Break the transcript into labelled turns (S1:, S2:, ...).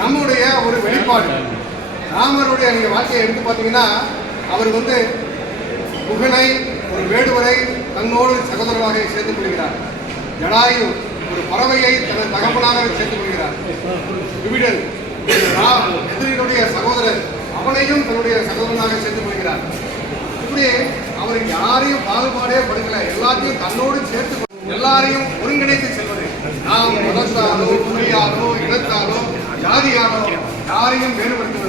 S1: நம்முடைய ஒரு வெளிப்பாடு. ராமருடைய நீங்கள் வாழ்க்கையை எடுத்து பார்த்தீங்கன்னா அவர் வந்து புகழை ஒரு வேடுவரை தன்னோடு சகோதரராக சேர்த்துக் கொள்கிறார். ஜடாயு ஒரு பறவையை தனது தகப்பனாக சேர்த்துக் கொள்கிறார். விபிடன் எதிரியினுடைய சகோதரர் அவனையும் தன்னுடைய சகோதரனாக சேர்த்துக் கொள்கிறார். இப்படி அவர் யாரையும் பாகுபாடே படுக்கல. எல்லாத்தையும் தன்னோடு சேர்த்து எல்லாரையும் ஒருங்கிணைத்து யாரையும் வேறுபடுத்த